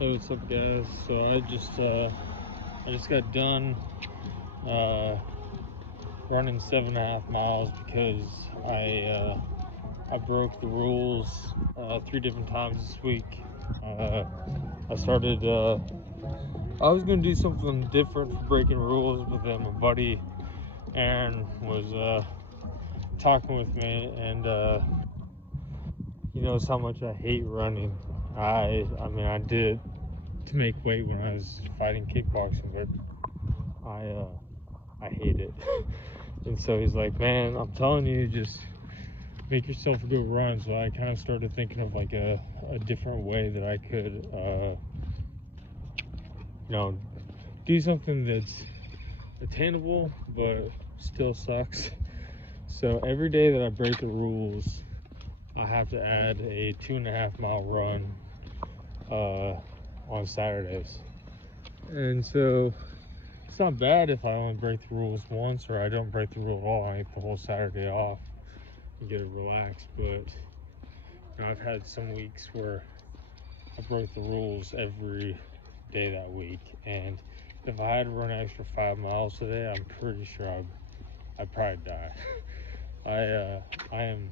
Hey, what's up, guys? So I just got done running 7.5 miles because I broke the rules 3 different times this week. I started I was gonna do something different for breaking rules, but then my buddy Aaron was talking with me, and he knows how much I hate running. I did it to make weight when I was fighting kickboxing, but I hate it. And so he's like, man, I'm telling you, just make yourself a good run. So I kind of started thinking of like a different way that I could, do something that's attainable but still sucks. So every day that I break the rules, I have to add a 2.5 mile run on Saturdays. And so it's not bad if I only break the rules once, or I don't break the rule at all. I take the whole Saturday off and get it relaxed. But I've had some weeks where I broke the rules every day that week, and if I had to run an extra 5 miles today, I'm pretty sure I'd probably die. I am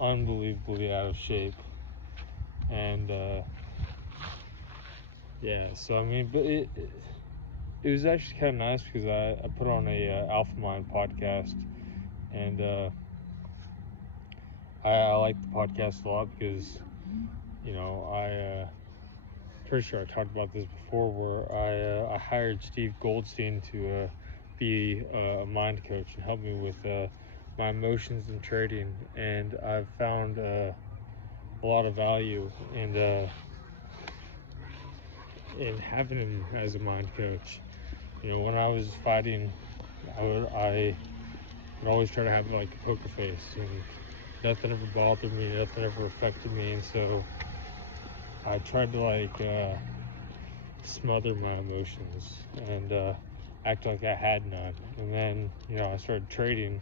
unbelievably out of shape, and yeah. So I mean, but it was actually kind of nice because I put on a Alpha Mind podcast, and I like the podcast a lot because I pretty sure I talked about this before, where I hired Steve Goldstein to be a mind coach and help me with my emotions in trading, and I've found a lot of value in having him as a mind coach. When I was fighting, I would always try to have like a poker face, and nothing ever bothered me, nothing ever affected me, and so I tried to smother my emotions and act like I had none. And then I started trading.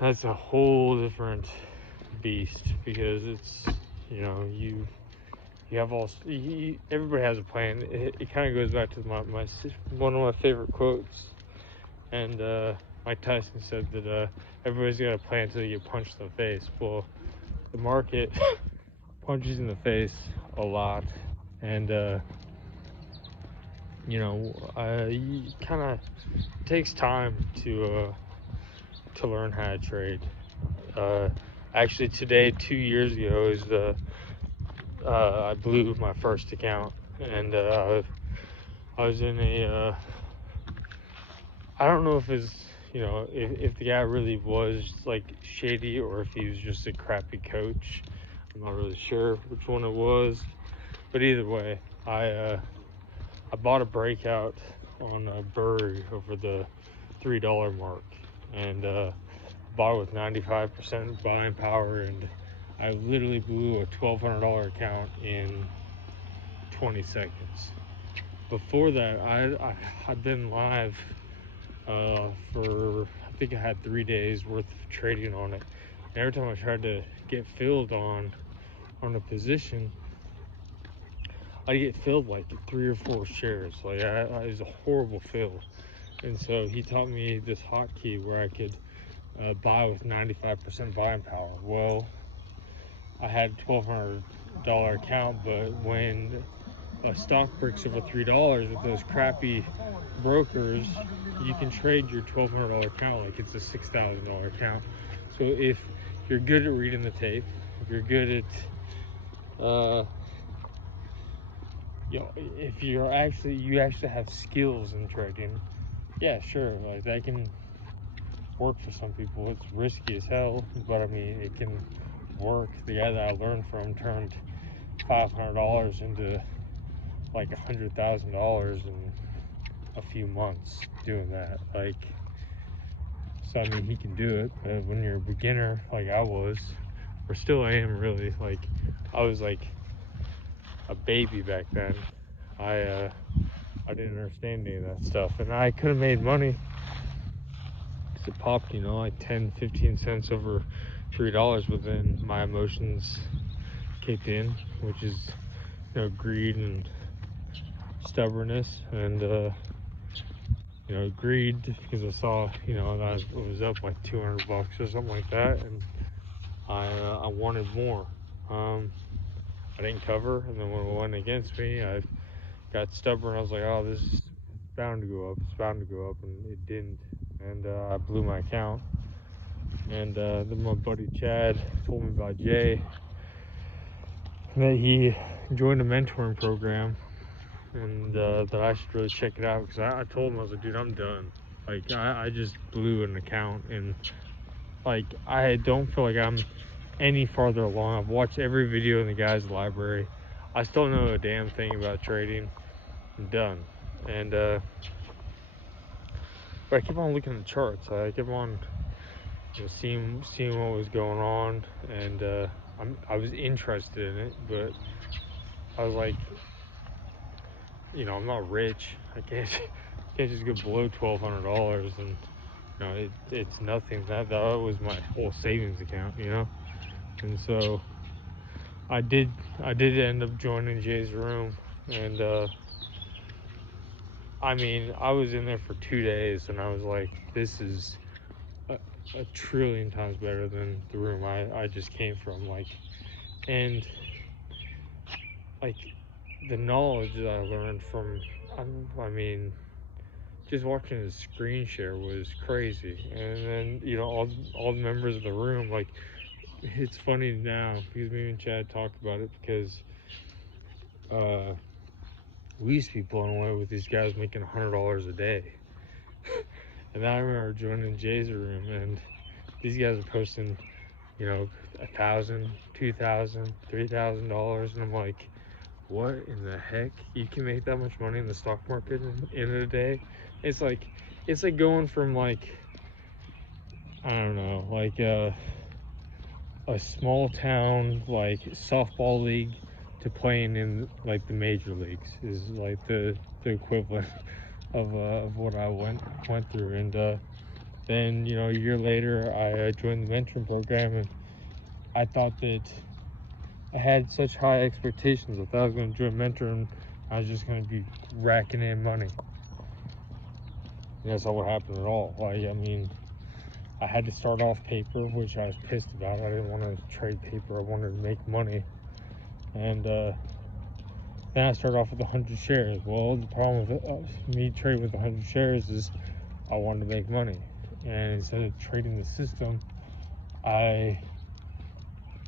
That's a whole different beast, because it's you have everybody has a plan. It kind of goes back to my one of my favorite quotes, and Mike Tyson said that everybody's got a plan until you get punched in the face. Well, the market punches in the face a lot, and kind of takes time to learn how to trade. Actually, today, 2 years ago, is I blew my first account, and I was in I don't know if if the guy really was like shady, or if he was just a crappy coach. I'm not really sure which one it was, but either way, I bought a breakout on Burry over the $3 mark, and bought it with 95% buying power, and I literally blew a $1,200 account in 20 seconds. Before that, I'd been live for, I think I had 3 days worth of trading on it. And every time I tried to get filled on a position, I'd get filled like 3 or 4 shares. Like it was a horrible fill. And so he taught me this hotkey where I could buy with 95% buying power. Well, I had a $1,200 account, but when a stock breaks over $3 with those crappy brokers, you can trade your $1,200 account like it's a $6,000 account. So if you're good at reading the tape, if you're good at if you actually have skills in trading, yeah, sure, like that can work for some people. It's risky as hell, but I mean, it can work. The guy that I learned from turned $500 into like $100,000 in a few months doing that. Like, so I mean, he can do it, but when you're a beginner like I was, or still I am really, like I was like a baby back then. I didn't understand any of that stuff, and I could have made money because it popped, like 10-15 cents over $3, but then my emotions kicked in, which is greed and stubbornness, and greed because I saw, that it was up like $200 or something like that, and I wanted more. I didn't cover, and then when it went against me, I got stubborn. I was like, oh, this is bound to go up. It's bound to go up, and it didn't. And I blew my account. And then my buddy Chad told me about Jay, that he joined a mentoring program, and that I should really check it out, because I told him, I was like, dude, I'm done. Like, I just blew an account, and like, I don't feel like I'm any farther along. I've watched every video in the guy's library. I still know a damn thing about trading. I'm done. And but I kept on looking at the charts. I kept on seeing what was going on, and I was interested in it, but I was like, I'm not rich. I can't just go below $1,200, and it's nothing. That was my whole savings account, And so I did end up joining Jay's room, and I was in there for 2 days, and I was like, this is a trillion times better than the room I just came from. And the knowledge that I learned from, just watching his screen share was crazy. And then, all the members of the room, it's funny now because me and Chad talked about it, because we used to be blown away with these guys making $100 a day. And I remember joining Jay's room, and these guys are posting, $1,000, $2,000, $3,000, and I'm like, what in the heck? You can make that much money in the stock market in a day? It's like going from I don't know, a small town softball league to playing in the major leagues is the equivalent of what I went through. And then a year later I joined the mentoring program, and I thought that I had such high expectations. I thought I was going to join mentoring, I was just going to be racking in money. And that's not what happened at all. I had to start off paper, which I was pissed about. I didn't want to trade paper. I wanted to make money. And then I started off with 100 shares. Well, the problem with me trading with 100 shares is I wanted to make money. And instead of trading the system, I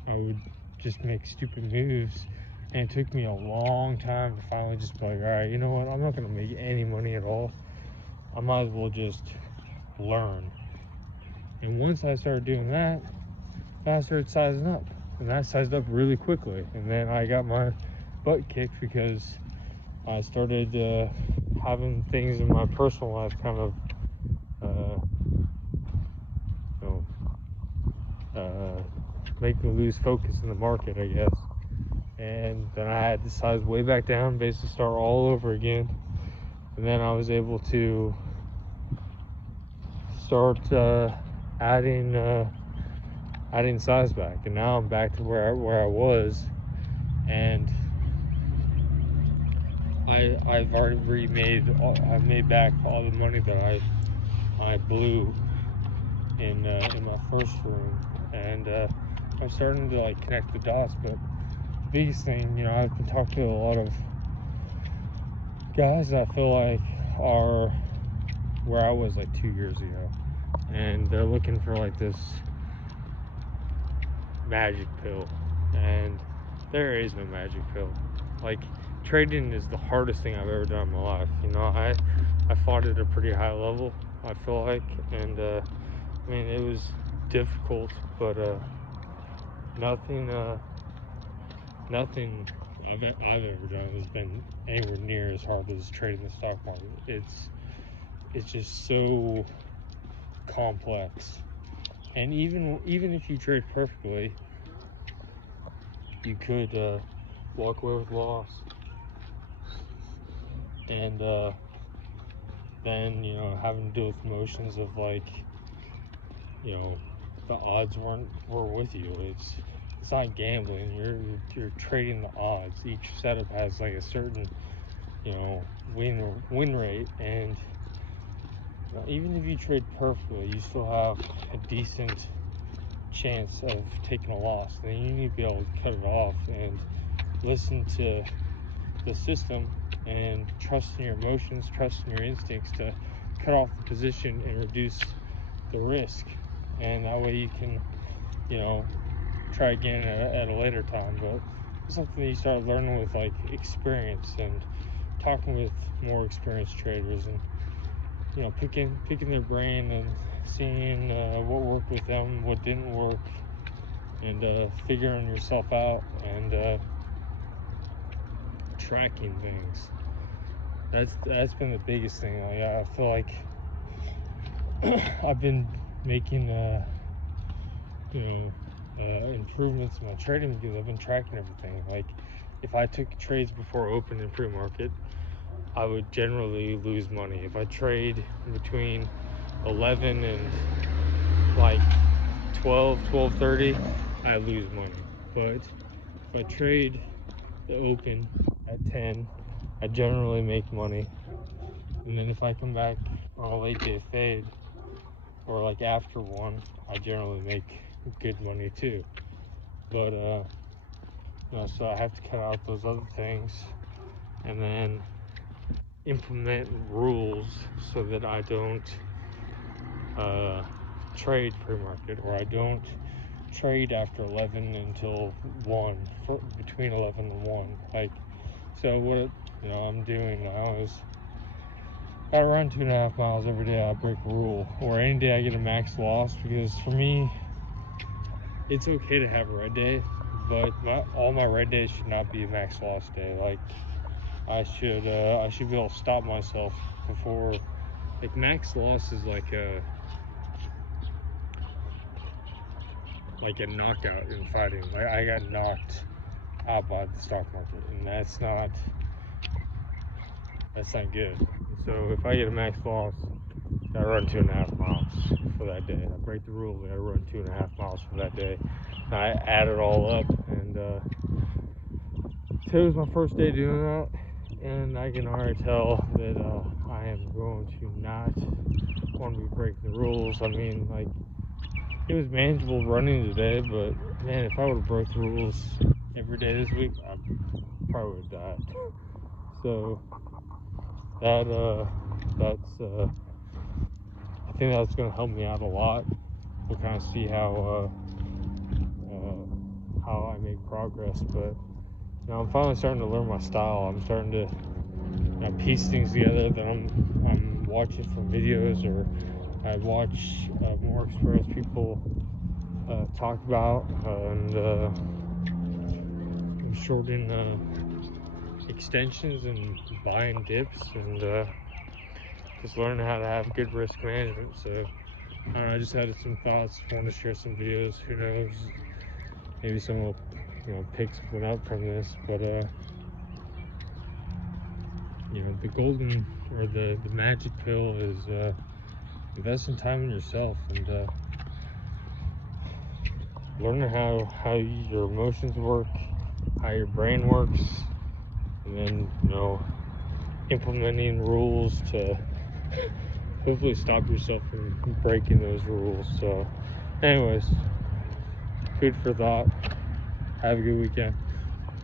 would just make stupid moves. And it took me a long time to finally just be like, all right, you know what? I'm not going to make any money at all. I might as well just learn. And once I started doing that, I started sizing up. And I sized up really quickly. And then I got my butt kicked because I started having things in my personal life kind of, make me lose focus in the market, I guess. And then I had to size way back down, basically start all over again. And then I was able to start adding size back, and now I'm back to where I was, and I've already made back all the money that I blew in my first room, and I'm starting to connect the dots. But the biggest thing, I've been talking to a lot of guys that I feel like are where I was 2 years ago, and they're looking for this magic pill, and there is no magic pill. Trading is the hardest thing I've ever done in my life. I fought at a pretty high level, I feel like, and it was difficult, but nothing I've ever done has been anywhere near as hard as trading the stock market. It's just so complex, and even if you trade perfectly, you could walk away with loss. And then having to deal with emotions of the odds weren't with you. It's it's not gambling. You're trading the odds. Each setup has like a certain, you know, win rate, and even if you trade perfectly, you still have a decent chance of taking a loss. Then you need to be able to cut it off and listen to the system and trust in your emotions, trust in your instincts to cut off the position and reduce the risk. And that way you can, you know, try again at a later time. But it's something that you start learning with like experience and talking with more experienced traders, and you know, picking their brain and seeing what worked with them, what didn't work, and figuring yourself out and tracking things. That's been the biggest thing. Like, I feel like I've been making improvements in my trading because I've been tracking everything. Like, if I took trades before open in pre-market, I would generally lose money. If I trade between 11 and like 12:30, I lose money. But if I trade the open at 10, I generally make money. And then if I come back on a late day fade or like after 1, I generally make good money too. But you know, so I have to cut out those other things and then implement rules so that I don't trade pre-market, or I don't trade after 11 until 1, between 11 and 1. Like, so what I'm doing now is I run 2.5 miles every day. I break a rule, or any day I get a max loss, because for me it's okay to have a red day, but all my red days should not be a max loss day. Like, I should be able to stop myself before, like, max loss is like a knockout in fighting. Like, I got knocked out by the stock market, and that's not good. So if I get a max loss, I run 2.5 miles for that day. I break the rule, I run 2.5 miles for that day. And I add it all up, and today was my first day doing that, and I can already tell that I am going to not want to be breaking the rules. I mean, like, it was manageable running today, but man, if I would have broke the rules every day this week, I probably would have died. So I think that's going to help me out a lot. We'll kind of see how I make progress. But now I'm finally starting to learn my style. I'm starting to piece things together that I'm watching from videos, or I watch more experienced people talk about, and I'm shorting extensions and buying dips, and just learning how to have good risk management. So I just had some thoughts, want to share some videos. Who knows, maybe someone will pick something up from this. But the golden, or the magic pill is invest in time in yourself, and learning how your emotions work, how your brain works, and then implementing rules to hopefully stop yourself from breaking those rules. So anyways, food for thought. Have a good weekend.